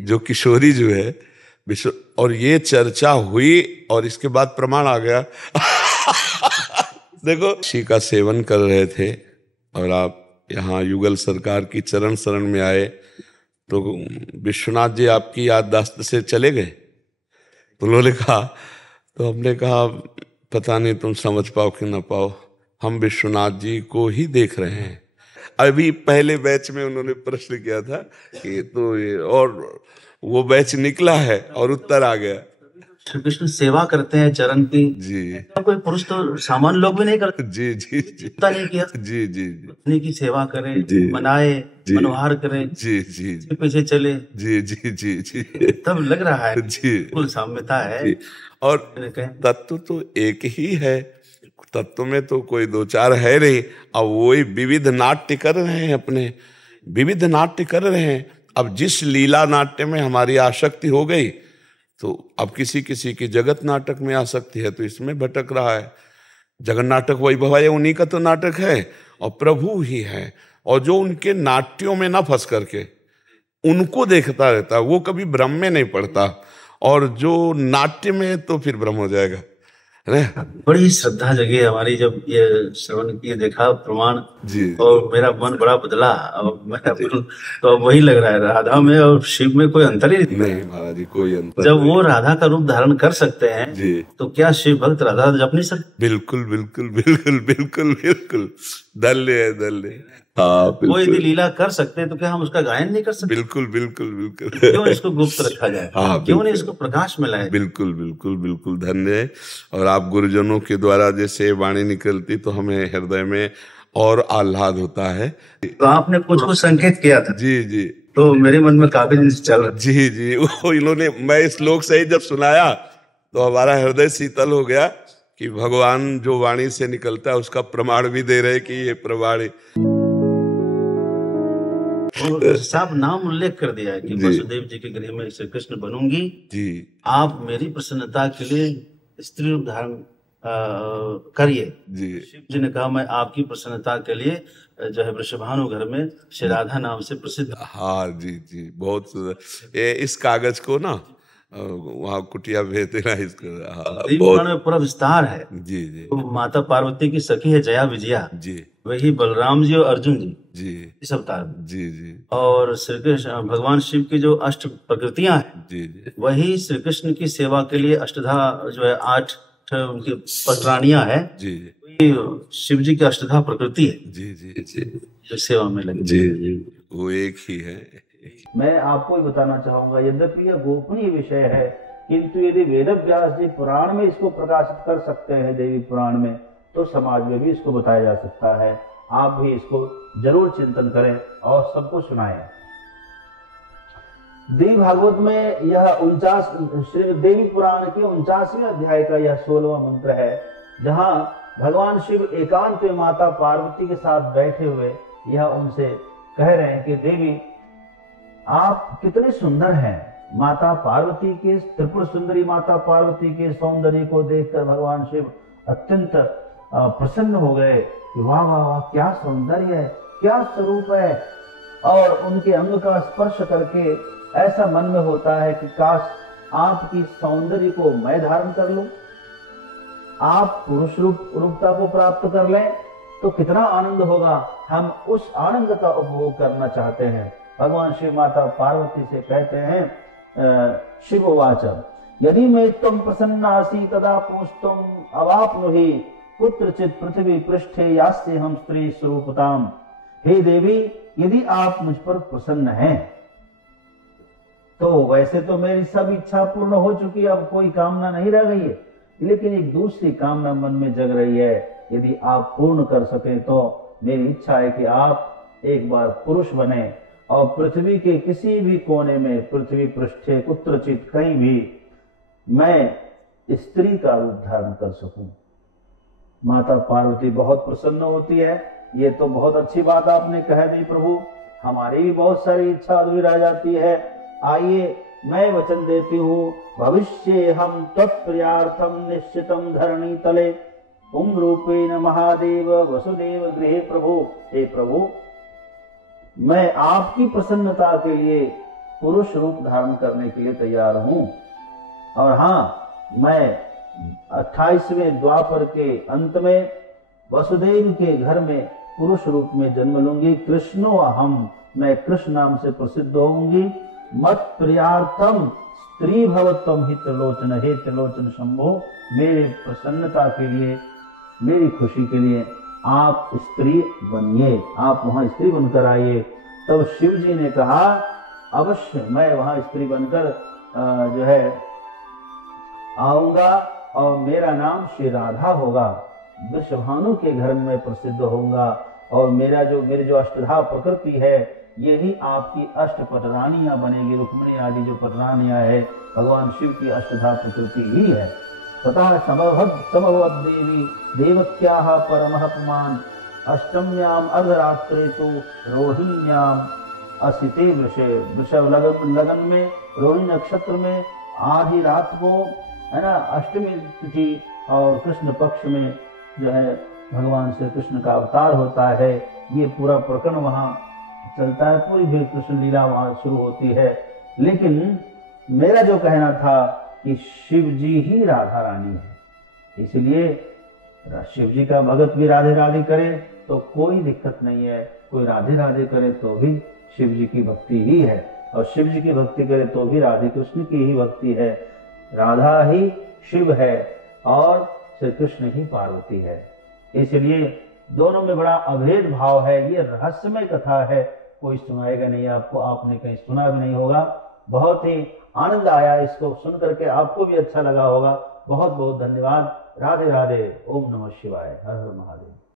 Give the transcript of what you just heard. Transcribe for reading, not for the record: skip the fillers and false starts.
जो किशोरी जो है विश्व, और ये चर्चा हुई और इसके बाद प्रमाण आ गया। देखो, शी का सेवन कर रहे थे और आप यहाँ युगल सरकार की चरण शरण में आए तो विश्वनाथ जी आपकी याददाश्त से चले गए। तो उन्होंने कहा, तो हमने कहा पता नहीं तुम समझ पाओ कि ना पाओ, हम विश्वनाथ जी को ही देख रहे हैं। अभी पहले बैच में उन्होंने प्रश्न किया था कि तो ये, और वो बैच निकला है और उत्तर आ गया। श्री कृष्ण सेवा करते हैं चरण की जी, कोई पुरुष तो सामान्य लोग भी नहीं करते। जी जी जी, नहीं किया। जी जी जी, पत्नी की सेवा करें, जी, मनाए, जी, मनोहार करें, जी जी जी, पीछे चले, जी जी जी जी, तब लग रहा है जी, कुल साम्यता है। जी। और तत्व तो एक ही है, तत्व में तो कोई दो चार है नहीं। अब वही विविध नाट्य कर रहे हैं, अपने विविध नाट्य कर रहे हैं। अब जिस लीला नाट्य में हमारी आसक्ति हो गई तो अब किसी किसी की जगत नाटक में आसक्ति है तो इसमें भटक रहा है। जगन नाटक वैभव है, उन्हीं का तो नाटक है और प्रभु ही है। और जो उनके नाट्यों में ना फंस करके उनको देखता रहता, वो कभी भ्रम में नहीं पड़ता, और जो नाट्य में तो फिर भ्रम हो जाएगा। बड़ी श्रद्धा जगी हमारी जब ये श्रवण किए, देखा प्रमाण जी, और मेरा मन बड़ा बदला। और मेरा तो वही लग रहा है, राधा में और शिव में कोई अंतर ही नहीं महाराज जी, कोई अंतर जब वो राधा का रूप धारण कर सकते हैं जी, तो क्या शिव भक्त राधा जप नहीं सकते? बिल्कुल बिल्कुल बिल्कुल बिल्कुल बिल्कुल, दल्ले है दल्ले। हाँ, वो यदि लीला कर सकते हैं तो क्या हम उसका गायन नहीं कर सकते? बिल्कुल बिल्कुल बिल्कुल। क्यों इसको गुप्त रखा जाए? हाँ, क्यों नहीं इसको प्रकाश में लाए? बिल्कुल बिल्कुल बिल्कुल, धन्य है। और आप गुरुजनों के द्वारा जैसे वाणी निकलती तो हमें हृदय में और आह्लाद होता है। तो आपने कुछ संकेत किया था जी जी, तो मेरे मन में काफी दिन से चल रहा। जी जी, वो इन्होंने, मैं इस श्लोक से ही जब सुनाया तो हमारा हृदय शीतल हो गया कि भगवान जो वाणी से निकलता है उसका प्रमाण भी दे रहे कि ये प्रमाण। साहब नाम उल्लेख कर दिया है कि वसुदेव जी के गृह में श्री कृष्ण बनूंगी जी, आप मेरी प्रसन्नता के लिए स्त्री रूप धारण करिए जी। शिव जी ने कहा मैं आपकी प्रसन्नता के लिए जो है वृषभानु घर में श्री राधा नाम से प्रसिद्ध। हाँ जी जी, बहुत सुंदर। ये इस कागज को ना वहाँ कुटिया भेज देना इसको। बहुत में पूरा विस्तार है जी जी। तो माता पार्वती की सखी है जया विजया जी, वही बलराम जी और अर्जुन जी जी इस अवतार में जी जी। और श्री कृष्ण भगवान शिव की जो अष्ट प्रकृतियां हैं जी जी, वही श्री कृष्ण की सेवा के लिए अष्टधा जो है 8 उनकी पटरानियां है जी जी, शिव जी की अष्टधा प्रकृति है जी जी जी, जो सेवा में लगे जी जी, वो एक ही है। मैं आपको ही बताना चाहूंगा, यद्यपि यह गोपनीय विषय है किंतु यदि वेद व्यास जी पुराण में इसको प्रकाशित कर सकते हैं, देवी पुराण में, तो समाज में भी इसको बताया जा सकता है। आप भी इसको जरूर चिंतन करें और सबको सुनाएं। देवी भागवत में यह 49 देवी पुराण के 49वें अध्याय का यह 16वां मंत्र है, जहां भगवान शिव एकांत में माता पार्वती के साथ बैठे हुए यह उनसे कह रहे हैं कि देवी आप कितने सुंदर हैं। माता पार्वती के, त्रिपुर सुंदरी माता पार्वती के सौंदर्य को देखकर भगवान शिव अत्यंत प्रसन्न हो गए कि वाह वाह वाह, क्या सौंदर्य है, क्या स्वरूप है। और उनके अंग का स्पर्श करके ऐसा मन में होता है कि काश आपकी सौंदर्य को मैं धारण कर लूं, आप पुरुष रूपता को प्राप्त कर लें तो कितना आनंद होगा। हम उस आनंद का उपभोग करना चाहते हैं। भगवान शिव माता पार्वती से कहते हैं, शिवोवाच यदि मैं तुम प्रसन्नासी तदा पुंस्तुम अवाप्नुहि कुत्रचित् पृथ्वी पृष्ठे यास्ये हम स्त्री स्वरूपताम। हे देवी, यदि आप मुझ पर प्रसन्न हैं तो वैसे तो मेरी सब इच्छा पूर्ण हो चुकी है, अब कोई कामना नहीं रह गई है, लेकिन एक दूसरी कामना मन में जग रही है। यदि आप पूर्ण कर सके तो मेरी इच्छा है कि आप एक बार पुरुष बने और पृथ्वी के किसी भी कोने में, पृथ्वी पृष्ठे कुत्रचित कहीं भी, मैं स्त्री का रूप धारण कर सकूं। माता पार्वती बहुत प्रसन्न होती है। ये तो बहुत अच्छी बात आपने कह दी प्रभु, हमारी भी बहुत सारी इच्छा अधूरी रह जाती है। आइए मैं वचन देती हूँ, भविष्य हम तत्प्रियार्थम निश्चितम धरणी तले रूपेण महादेव वसुदेव गृहे प्रभु। हे प्रभु, मैं आपकी प्रसन्नता के लिए पुरुष रूप धारण करने के लिए तैयार हूं। और हाँ, मैं 28वें द्वापर के अंत में वसुदेव के घर में पुरुष रूप में जन्म लूंगी। कृष्णो अहम, मैं कृष्ण नाम से प्रसिद्ध होंगी। मत प्रियार्थम स्त्री भवत्वम ही त्रिलोचन, हे त्रिलोचन शंभो, मेरे प्रसन्नता के लिए, मेरी खुशी के लिए आप स्त्री बनिए, आप वहां स्त्री बनकर आइए। तब शिव जी ने कहा अवश्य मैं वहां स्त्री बनकर जो है आऊंगा और मेरा नाम श्री राधा होगा। वृषभानु के घर में प्रसिद्ध होऊंगा और मेरी जो अष्टधा प्रकृति है यही आपकी अष्ट पटरानियां बनेगी। रुक्मिणी आदि जो पटरानियां है भगवान शिव की अष्टधा प्रकृति ही है। तथा समभवद देवी देवक्याः परमः पुमान् अष्टम्याम अर्धरात्रे तो रोहिण्याम असिते वृषभ लगन में रोहिणी नक्षत्र में आधी रात को है ना, अष्टमी तिथि और कृष्ण पक्ष में जो है भगवान श्री कृष्ण का अवतार होता है। ये पूरा प्रकरण वहां चलता है, पूरी भी कृष्ण लीला वहां शुरू होती है। लेकिन मेरा जो कहना था कि शिव जी ही राधा रानी है, इसलिए शिव जी का भगत भी राधे राधे करे तो कोई दिक्कत नहीं है, कोई राधे राधे करे तो भी शिव जी की भक्ति ही है, और शिव जी की भक्ति करे तो भी राधे कृष्ण की ही भक्ति है। राधा ही शिव है और श्री कृष्ण ही पार्वती है, इसलिए दोनों में बड़ा अभेद भाव है। ये रहस्यमय कथा है, कोई सुनाएगा नहीं आपको, आपने कहीं सुना भी नहीं होगा। बहुत ही आनंद आया इसको सुन करके, आपको भी अच्छा लगा होगा। बहुत बहुत धन्यवाद। राधे राधे। ओम नमः शिवाय। हर हर महादेव।